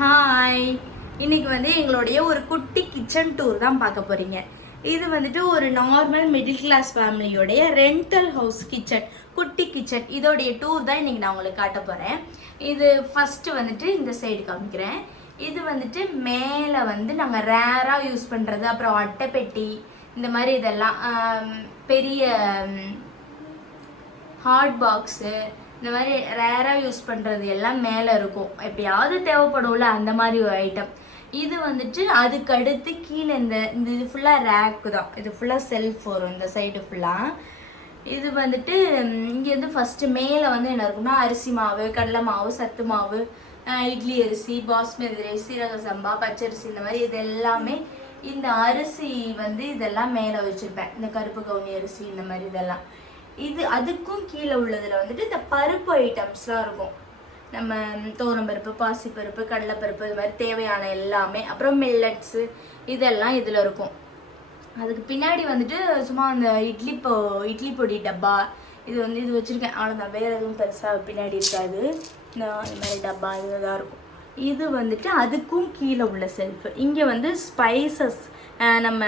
Hi, இன்னைக்கு வந்து எங்களுடைய ஒரு குட்டி கிச்சன் டூர் தான் பார்க்க போறீங்க. இது வந்துட்டு ஒரு நார்மல் மிடில் கிளாஸ் ஃபேமிலியோடைய ரெண்டல் ஹவுஸ் கிச்சன், குட்டி கிச்சன். இதோடைய டூர் தான் இன்னைக்கு நான் உங்களுக்கு காட்ட போறேன். இது ஃபர்ஸ்ட் வந்துட்டு இந்த சைடு காமிக்கிறேன். இது வந்துட்டு மேலே வந்து நாங்கள் ரேராக யூஸ் பண்ணுறது, அப்புறம் அட்டைப்பெட்டி இந்த மாதிரி இதெல்லாம் பெரிய ஹாட் பாக்ஸு இந்த மாதிரி ரேராக யூஸ் பண்ணுறது எல்லாம் மேலே இருக்கும். எப்படியாவது தேவைப்படும்ல அந்த மாதிரி ஒரு ஐட்டம். இது வந்துட்டு அதுக்கு அடுத்து கீழே இந்த இது ஃபுல்லாக ரேக்கு தான். இது ஃபுல்லாக செல்ஃப் வரும் இந்த சைடு ஃபுல்லாக. இது வந்துட்டு இங்கேருந்து ஃபஸ்ட்டு மேலே வந்து என்ன இருக்குன்னா அரிசி மாவு, கடலை மாவு, சத்து மாவு, இட்லி அரிசி, பாஸ்மதி ரைஸ், சீரக சம்பா, பச்சரிசி இந்த மாதிரி இது எல்லாமே. இந்த அரிசி வந்து இதெல்லாம் மேலே வச்சுருப்பேன், இந்த கருப்பு கவுனி அரிசி இந்த மாதிரி இதெல்லாம். இது அதுக்கும் கீழே உள்ளதில் வந்துட்டு இந்த பருப்பு ஐட்டம்ஸ்லாம் இருக்கும். நம்ம தோரம்பருப்பு, பாசிப்பருப்பு, கடலைப்பருப்பு இது மாதிரி தேவையான எல்லாமே. அப்புறம் மில்லட்ஸு இதெல்லாம் இதில் இருக்கும். அதுக்கு பின்னாடி வந்துட்டு சும்மா அந்த இட்லி பொடி டப்பா இது வந்து இது வச்சுருக்கேன், அவ்வளோதான். வேறு எதுவும் பெருசாக பின்னாடி இருக்காது. இந்த மாதிரி டப்பா இதுதான் இருக்கும். இது வந்துட்டு அதுக்கும் கீழே உள்ள செல்ஃபு. இங்கே வந்து ஸ்பைசஸ், நம்ம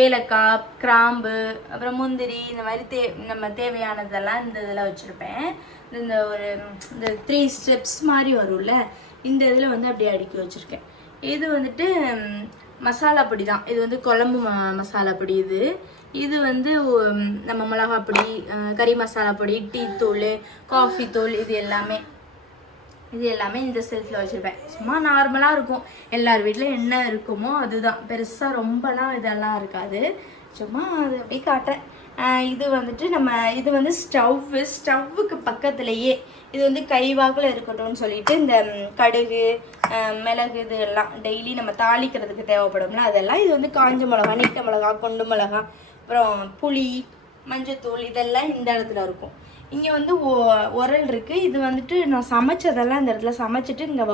ஏலக்காய், கிராம்பு, அப்புறம் முந்திரி இந்த மாதிரி நம்ம தேவையானதெல்லாம் இந்த இதில் வச்சுருப்பேன். இந்த ஒரு இந்த 3 ஸ்டெப்ஸ் மாதிரி வரும்ல, இந்த இதில் வந்து அப்படியே அடுக்கி வச்சுருக்கேன். இது வந்துட்டு மசாலா பொடி தான். இது வந்து குழம்பு மசாலா பொடி. இது வந்து நம்ம மிளகா பொடி, கறி மசாலா பொடி, டீ தூள், காஃபி தூள் இது எல்லாமே இந்த செல்ஃபில் வச்சுருப்பேன். சும்மா நார்மலாக இருக்கும், எல்லார் வீட்டில் என்ன இருக்குமோ அதுதான். பெருசாக ரொம்பலாம் இதெல்லாம் இருக்காது, சும்மா அது அப்படியே காட்டுறேன். இது வந்துட்டு இது வந்து ஸ்டவ்வுக்கு பக்கத்துலேயே இது வந்து கைவாக்கில் இருக்கட்டும்னு சொல்லிட்டு இந்த கடுகு, மிளகு இது எல்லாம் டெய்லி நம்ம தாளிக்கிறதுக்கு தேவைப்படும்ல அதெல்லாம். இது வந்து காஞ்ச மிளகா, நீட்ட மிளகா, கொண்டு மிளகா, அப்புறம் புளி, மஞ்சத்தூள் இதெல்லாம் இந்த இடத்துல இருக்கும். இங்கே வந்து உரல் இருக்குது. இது வந்துட்டு நான் சமைச்சதெல்லாம் இந்த இடத்துல சமைச்சிட்டு இங்கே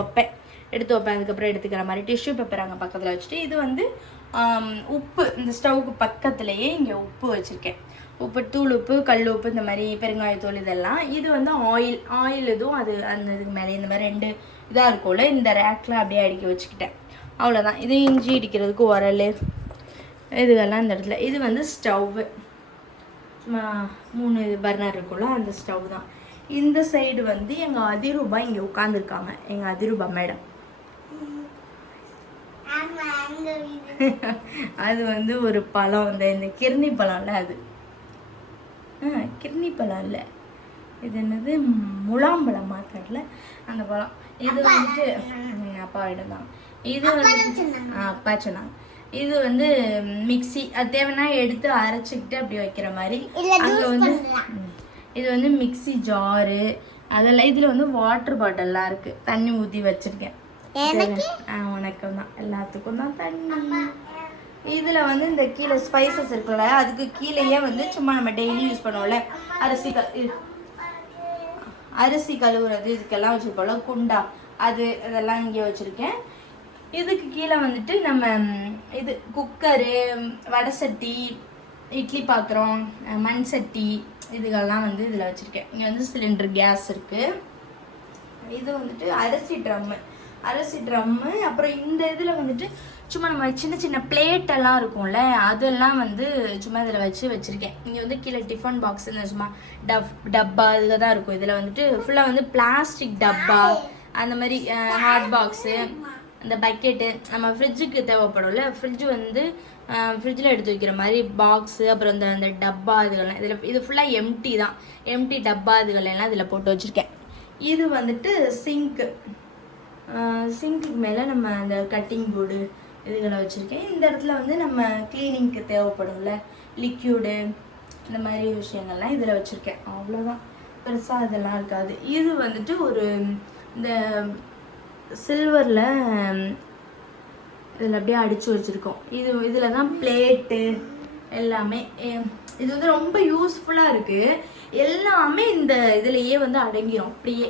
எடுத்து வைப்பேன். அதுக்கப்புறம் எடுத்துக்கிற மாதிரி டிஷ்யூ பேப்பர் அங்கே பக்கத்தில் வச்சுட்டு, இது வந்து உப்பு, இந்த ஸ்டவ்வுக்கு பக்கத்துலேயே இங்கே உப்பு வச்சுருக்கேன். உப்பு, தூள் உப்பு, கல் உப்பு, இந்த மாதிரி பெருங்காயத்தூள் இதெல்லாம். இது வந்து ஆயில் இதுவும் அது அந்த இதுக்கு மேலே இந்த மாதிரி 2 இதாக இருக்கும்ல, இந்த ரேக்கில் அப்படியே அடுக்கி வச்சுக்கிட்டேன். அவ்வளோதான். இது இஞ்சி இடிக்கிறதுக்கு உரல் இதுகெல்லாம் இந்த இடத்துல. இது வந்து ஸ்டவ்வு 3 பர்னர் இருக்குல்ல அந்த ஸ்டவ் தான். இந்த சைடு வந்து எங்கள் அதிரூபா இங்கே உட்காந்துருக்காங்க, எங்கள் அதிரூபா மேடம். அது வந்து ஒரு பழம், இந்த கிர்னி பழம்ல, அது கிர்னி பழம் இல்லை, இது என்னது முலாம்பழம் மாத்திரல அந்த பழம். இது வந்துட்டு அப்பாவிடம் தான். இது வந்து அப்பா சொன்னாங்க. இது வந்து மிக்சி, அது தேவைன்னா எடுத்து அரைச்சிக்கிட்டு அப்படி வைக்கிற மாதிரி. அங்கே வந்து இது வந்து மிக்சி ஜாரு அதெல்லாம். இதில் வந்து வாட்டர் பாட்டில்லாம் இருக்குது, தண்ணி ஊற்றி வச்சுருக்கேன். வணக்கம் தான், எல்லாத்துக்கும் தான் தண்ணி. இதில் வந்து இந்த கீழே ஸ்பைசஸ் இருக்குல்ல, அதுக்கு கீழேயே வந்து சும்மா நம்ம டெய்லி யூஸ் பண்ணுவோம்ல அரிசி கழுவுறது இதுக்கெல்லாம் வச்சுருப்போம்ல குண்டா, அதெல்லாம் இங்கே வச்சுருக்கேன். இதுக்கு கீழே வந்துட்டு நம்ம இது குக்கரு, வடை சட்டி, இட்லி பாத்திரம், மண் சட்டி இதுகள்லாம் வந்து இதில் வச்சுருக்கேன். இங்கே வந்து சிலிண்டர் கேஸ் இருக்குது. இது வந்துட்டு அரிசி ட்ரம்மு. அப்புறம் இந்த இதில் வந்துட்டு சும்மா நம்ம சின்ன சின்ன பிளேட்டெல்லாம் இருக்கும்ல அதெல்லாம் வந்து சும்மா இதில் வச்சுருக்கேன். இங்கே வந்து கீழே டிஃபன் பாக்ஸ், இந்த சும்மா டப்பா இதுக தான் இருக்கும். இதில் வந்துட்டு ஃபுல்லாக வந்து பிளாஸ்டிக் டப்பா, அந்த மாதிரி ஹாட் பாக்ஸு, அந்த பக்கெட்டு, நம்ம ஃப்ரிட்ஜுக்கு தேவைப்படும்ல, ஃப்ரிட்ஜில் எடுத்து வைக்கிற மாதிரி பாக்ஸு, அப்புறம் அந்த டப்பா இதுகள்லாம் இது ஃபுல்லாக எம்டி டப்பா இதுகளெல்லாம் இதில் போட்டு வச்சுருக்கேன். இது வந்துட்டு சிங்க்கு மேலே நம்ம அந்த கட்டிங் போர்டு இதுகளை வச்சுருக்கேன். இந்த இடத்துல வந்து நம்ம க்ளீனிங்க்கு தேவைப்படும்ல லிக்யூடு இந்த மாதிரி விஷயங்கள்லாம் இதில் வச்சுருக்கேன். அவ்வளோதான், பெருசாக இதெல்லாம் இருக்காது. இது வந்துட்டு ஒரு இந்த சில்வரில் இதில் அப்படியே அடித்து வச்சுருக்கோம். இதில் தான் பிளேட்டு எல்லாமே. இது வந்து ரொம்ப யூஸ்ஃபுல்லாக இருக்குது. எல்லாமே இந்த இதுலையே வந்து அடங்கிடும் அப்படியே.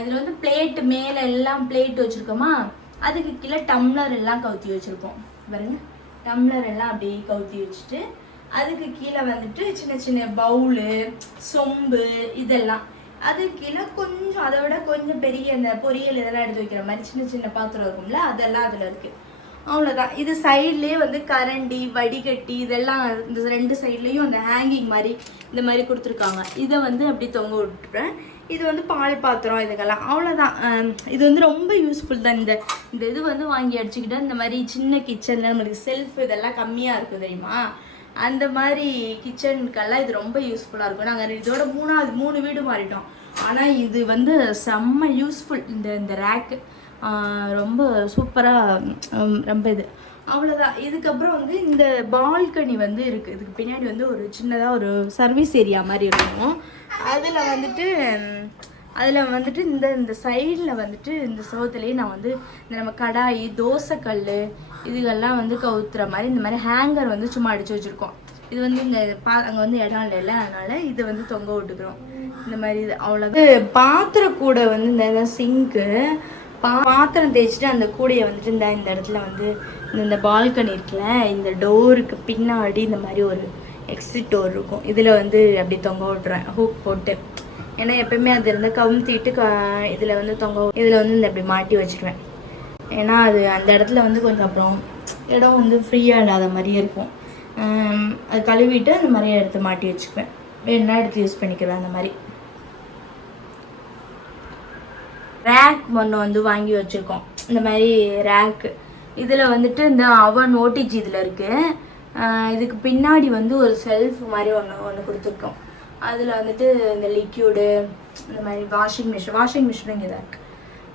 இதில் வந்து பிளேட்டு மேலே எல்லாம் பிளேட் வச்சுருக்கோமா, அதுக்கு கீழே டம்ளர் எல்லாம் கவுத்தி வச்சுருக்கோம் பாருங்க. டம்ளர் எல்லாம் அப்படியே கவுத்தி வச்சுட்டு அதுக்கு கீழே வந்துட்டு சின்ன சின்ன பவுலு, சொம்பு இதெல்லாம். அது கீழே கொஞ்சம் அதை விட கொஞ்சம் பெரிய இந்த பொரியல் இதெல்லாம் எடுத்து வைக்கிற மாதிரி சின்ன சின்ன பாத்திரம் இருக்கும்ல, அதெல்லாம் அதில் இருக்குது. அவ்வளோதான். இது சைட்லேயே வந்து கரண்டி வடிகட்டி இதெல்லாம் இந்த 2 சைட்லேயும் அந்த ஹேங்கிங் மாதிரி இந்த மாதிரி கொடுத்துருக்காங்க. இதை வந்து அப்படி தொங்க விட்டுருப்பேன். இது வந்து பால் பாத்திரம் இதுக்கெல்லாம். அவ்வளோதான். இது வந்து ரொம்ப யூஸ்ஃபுல் தான். இந்த இது வந்து வாங்கி அடிச்சுக்கிட்டா இந்த மாதிரி சின்ன கிச்சனில் நம்மளுக்கு செல்ஃப் இதெல்லாம் கம்மியாக இருக்கும் தெரியுமா, அந்த மாதிரி கிச்சனுக்கெல்லாம் இது ரொம்ப யூஸ்ஃபுல்லாக இருக்கும். நாங்கள் இதோட 3 வீடு மாறிட்டோம். ஆனால் இது வந்து செம்ம யூஸ்ஃபுல். இந்த ரேக்கு ரொம்ப சூப்பராக ரொம்ப இது. அவ்வளோதான். இதுக்கப்புறம் வந்து இந்த பால்கனி வந்து இருக்குது. இதுக்கு பின்னாடி வந்து ஒரு சின்னதாக ஒரு சர்வீஸ் ஏரியா மாதிரி இருக்கும். அதில் வந்துட்டு இந்த சைடில் வந்துட்டு இந்த சோத்துலேயே நான் வந்து இந்த நம்ம கடாய் தோசைக்கல் இதுகள்லாம் வந்து கவுத்துற மாதிரி இந்த மாதிரி ஹேங்கர் வந்து சும்மா அடித்து வச்சுருக்கோம். இது வந்து இங்கே அங்கே வந்து இடம் இல்லைல்ல, அதனால் இதை வந்து தொங்க விட்டுக்கிறோம் இந்த மாதிரி. இது அவ்வளோதான். பாத்திரம் கூட வந்து இந்த சிங்க்கு பாத்திரம் தேய்ச்சிட்டு அந்த கூடையை வந்துட்டு இந்த இடத்துல வந்து இந்த பால்கனி இருக்குல்ல, இந்த டோருக்கு பின்னாடி இந்த மாதிரி ஒரு எக்ஸிட் டோர் இருக்கும். இதில் வந்து அப்படி தொங்க விட்டுறேன் ஹூக் போட்டு. ஏன்னா எப்பயுமே அது இருந்தால் கவுத்திட்டு இதில் வந்து இதில் வந்து இந்த அப்படி மாட்டி வச்சுருவேன். ஏன்னா அது அந்த இடத்துல வந்து கொஞ்சம் அப்புறம் இடம் வந்து ஃப்ரீயாக இல்லாத மாதிரியே இருக்கும். அது கழுவிட்டு அந்த மாதிரி எடுத்து மாட்டி வச்சுக்குவேன். வேணுன்னா எடுத்து யூஸ் பண்ணிக்குவேன். அந்த மாதிரி ரேக் ஒன்று வந்து வாங்கி வச்சுருக்கோம். இந்த மாதிரி ரேக்கு இதில் வந்துட்டு இந்த அவன் ஓடிஜி இதில் இருக்குது. இதுக்கு பின்னாடி வந்து ஒரு செல்ஃப் மாதிரி ஒன்று கொடுத்துருக்கோம். அதில் வந்துட்டு இந்த லிக்யூடு இந்த மாதிரி வாஷிங் மிஷின் இங்கே தான் இருக்குது.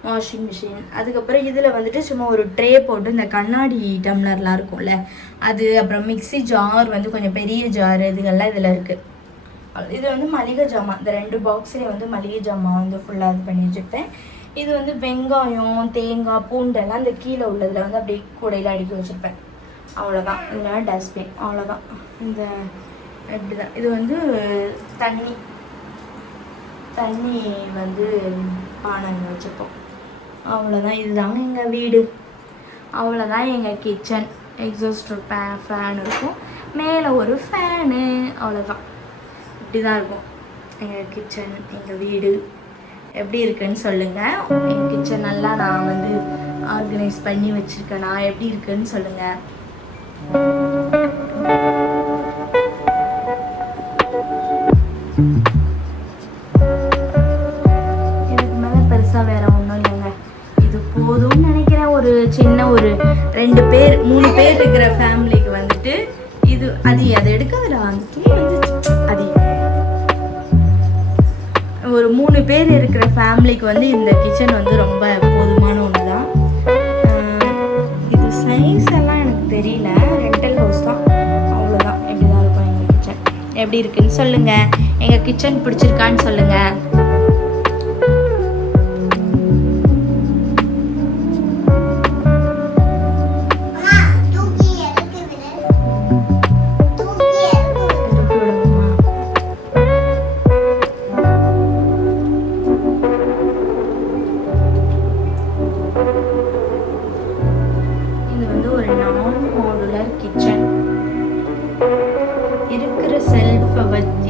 Washing machine. அதுக்கப்புறம் இதில் வந்துட்டு சும்மா ஒரு ட்ரே போட்டு இந்த கண்ணாடி டம்ளர்லாம் இருக்கும்ல அது, அப்புறம் மிக்ஸி ஜார் வந்து கொஞ்சம் பெரிய ஜார் இதுகள்லாம் இதில் இருக்குது. இது வந்து மளிகை ஜாமான். இந்த 2 பாக்ஸ்லேயே வந்து மளிகை ஜாமான் வந்து ஃபுல்லாக இது பண்ணி வச்சுருப்பேன். இது வந்து வெங்காயம் தேங்காய் பூண்டெல்லாம் இந்த கீழே உள்ளதில் வந்து அப்படியே கூடையில் அடுக்கி வச்சுருப்பேன். அவ்வளோதான். இதெல்லாம் டஸ்ட்பின். அவ்வளோதான். இந்த இப்படி தான். இது வந்து தண்ணி வந்து பானை வச்சுப்போம். அவ்வளோதான். இதுதாங்க எங்கள் வீடு. அவ்வளோதான் எங்கள் கிச்சன். எக்ஸாஸ்டர் ஃபேன் இருக்கும், மேலே ஒரு ஃபேனு. அவ்வளோதான். இப்படி தான் இருக்கும் எங்கள் கிச்சன். எங்கள் வீடு எப்படி இருக்குன்னு சொல்லுங்கள். எங்கள் கிச்சன் நல்லா நான் வந்து ஆர்கனைஸ் பண்ணி வச்சுருக்கேனா, எப்படி இருக்குன்னு சொல்லுங்கள். இதுக்கு மேலே பெருசாக வேற ஒன்றும் இல்லைங்க. இது போதும்னு நினைக்கிறேன். ஒரு சின்ன ஒரு 2 பேர் 3 பேர் இருக்கிற ஃபேமிலிக்கு வந்துட்டு இது அதை எடுக்காதுடா. அது ஒரு 3 பேர் இருக்கிற ஃபேமிலிக்கு வந்து இந்த கிச்சன் வந்து ரொம்ப போதுமான ஒன்று தான். இது சைஸ் எல்லாம் எனக்கு தெரியல, ரெண்டல் ஹவுஸ் தான். அவ்வளோதான். எப்படி தான் இருக்கும் எங்கள் கிச்சன். எப்படி இருக்குன்னு சொல்லுங்கள். எங்கள் கிச்சன் பிடிச்சிருக்கான்னு சொல்லுங்கள்.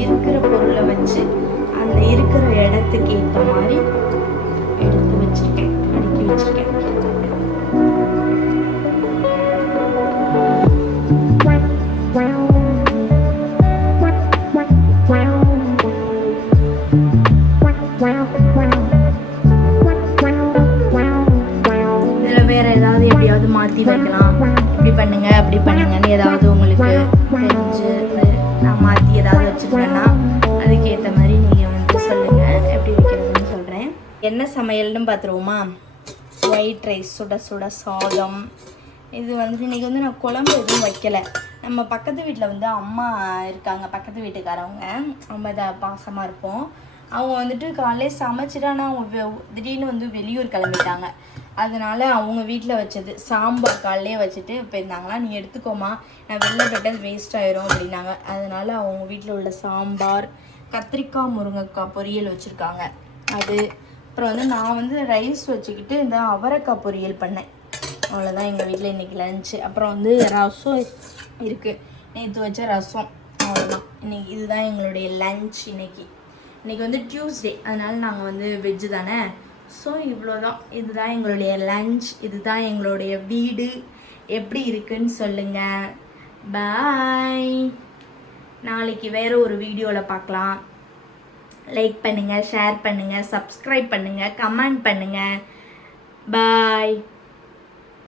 இருக்கிற பொருளை வச்சு அந்த இருக்கிற இடத்துக்கு ஏற்ற மாதிரி எடுத்து வச்சிருக்கேன், அடுக்கி வச்சிருக்கேன். இதுல வேற ஏதாவது எப்படியாவது மாத்தி வைக்கலாம், இப்படி பண்ணுங்க அப்படி பண்ணுங்கன்னு ஏதாவது உங்களுக்கு தெரிஞ்சு நான் மாற்றி ஏதாவது வச்சுருக்கேன்னா அதுக்கேற்ற மாதிரி நீங்கள் வந்து சொல்லுங்கள், எப்படி வைக்கிறதுன்னு சொல்கிறேன். என்ன சமையல்னு பார்த்துருவோமா? ஒயிட் ரைஸ், சுட சுட சாதம். இது வந்துட்டு இன்றைக்கி வந்து நான் குழம்பு எதுவும் வைக்கலை. நம்ம பக்கத்து வீட்டில் வந்து அம்மா இருக்காங்க, பக்கத்து வீட்டுக்காரவங்க. ரொம்ப பாசமாக இருப்போம். அவங்க வந்துட்டு காலையிலே சமைச்சிட்டு, ஆனால் அவங்க திடீர்னு வந்து வெளியூர் கிளம்பிட்டாங்க. அதனால் அவங்க வீட்டில் வச்சது சாம்பார் காலையிலே வச்சுட்டு போயிருந்தாங்களா, நீ எடுத்துக்கோமா, நான் வெளில போய்ட்டு வேஸ்ட் ஆயிரும் அப்படின்னாங்க. அதனால் அவங்க வீட்டில் உள்ள சாம்பார், கத்திரிக்காய் முருங்கைக்காய் பொரியல் வச்சுருக்காங்க. அது அப்புறம் வந்து நான் வந்து ரைஸ் வச்சுக்கிட்டு இந்த அவரைக்காய் பொரியல் பண்ணேன். அவ்வளோதான் எங்கள் வீட்டில் இன்றைக்கி லஞ்சு. அப்புறம் வந்து ரசம் இருக்குது, நேற்று வச்ச ரசம். அவ்வளோதான் இன்றைக்கி. இதுதான் எங்களுடைய லஞ்ச் இன்றைக்கி. இன்றைக்கி வந்து டியூஸ்டே, அதனால் நாங்கள் வந்து வெஜ்ஜு தானே. ஸோ இவ்வளோதான். இதுதான் எங்களுடைய லஞ்ச், இதுதான் எங்களுடைய வீடு. எப்படி இருக்குன்னு சொல்லுங்கள். பாய். நாளைக்கு வேறு ஒரு வீடியோவில் பார்க்கலாம். லைக் பண்ணுங்கள், ஷேர் பண்ணுங்கள், சப்ஸ்கிரைப் பண்ணுங்கள், கமெண்ட் பண்ணுங்கள். பாய்.